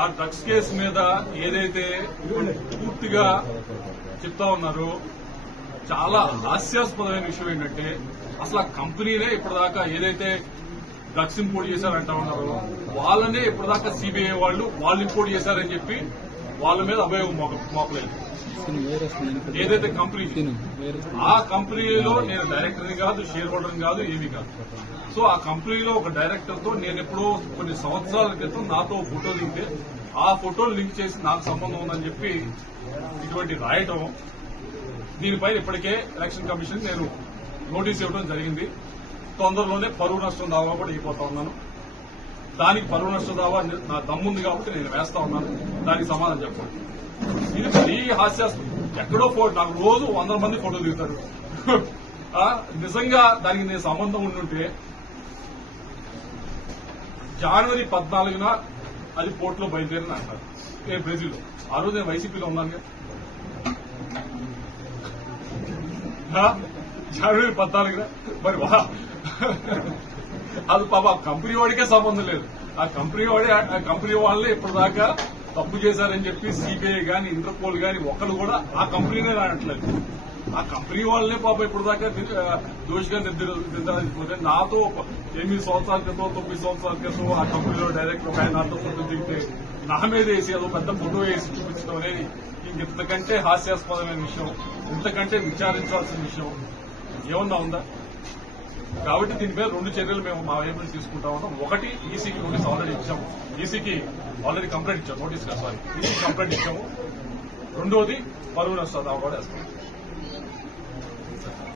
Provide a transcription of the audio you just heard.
ఆ drugs case మీద ఏదైతే పూర్తిగా చెప్తా ఉన్నారో చాలా హాస్యాస్పదమైన విషయం ఏంటంటే అసలు ఆ కంపెనీనే ఇప్పటిదాకా ఏదైతే డ్రగ్స్ ఇంపోర్ట్ చేశారంటా ఉన్నారో వాళ్ళనే ఇప్పటిదాకా సిబిఐ వాళ్ళు ఇంపోర్ట్ చేశారని చెప్పి వాళ్ళ మీద అభియోగం మోపలేదు. ఏదైతే కంపెనీ ఆ కంపెనీలో నేను డైరెక్టర్ని కాదు, షేర్ హోల్డర్ని కాదు, ఏమీ కాదు. సో ఆ కంపెనీలో ఒక డైరెక్టర్ తో నేను ఎప్పుడో కొన్ని సంవత్సరాల క్రితం నాతో ఫోటో దిగితే ఆ ఫోటోలు లింక్ చేసి నాకు సంబంధం ఉందని చెప్పి ఇటువంటి రాయటం, దీనిపైన ఇప్పటికే ఎలక్షన్ కమిషన్ నేను నోటీస్ ఇవ్వడం జరిగింది. తొందరలోనే పరువు నష్టం దావా కూడా అయిపోతా ఉన్నాను. దానికి పరువు నష్టం దావా నా దమ్ముంది కాబట్టి నేను వేస్తా ఉన్నాను. దానికి సమాధానం చెప్పండి. ఇది మరీ హాస్యాస్పదం. ఎక్కడో నాకు రోజు 100 మంది ఫోటోలు దిగుతారు. నిజంగా దానికి నేను సంబంధం ఉండుంటే జనవరి 14న అది పోర్టులో బయలుదేరిన అంటారు. నేను బ్రెజిల్లో ఆ రోజు నేను వైసీపీలో ఉన్నాను. జనవరి 14న మరి అది పాప కంపెనీ వాడికే సంబంధం లేదు. ఆ కంపెనీ వాళ్ళే ఇప్పటిదాకా తప్పు చేశారని చెప్పి సిబిఐ గాని ఇంటర్పోల్ గాని ఒకరు కూడా ఆ కంపెనీనే రానట్లేదు. ఆ కంపెనీ వాళ్ళనే పాప ఇప్పటిదాకా దోషిగా నిర్ధారించుకుంటే నాతో 8 సంవత్సరాల క్రితం 9 సంవత్సరాల క్రితం ఆ కంపెనీలో డైరెక్టర్ ఒక ఆయన నాతో ఫోటో దిగితే నా మీద వేసి అదో పెద్ద ఫోటో వేసి చూపించడం అనేది ఇంతకంటే హాస్యాస్పదమైన విషయం, ఇంతకంటే విచారించాల్సిన విషయం ఏమన్నా ఉందా? కాబట్టి దీని మీద 2 చర్యలు మేము మా వైపు తీసుకుంటా ఉన్నాం. ఒకటి, ఈసీకి నోటీస్ ఆల్రెడీ ఇచ్చాము. ఈసీకి ఆల్రెడీ కంప్లైంట్ ఇచ్చాము. నోటీస్ కాదు, సారీ, ఈసీకి కంప్లైంట్ ఇచ్చాము. రెండోది పరువు నష్ట దావా కూడా వేస్తాం.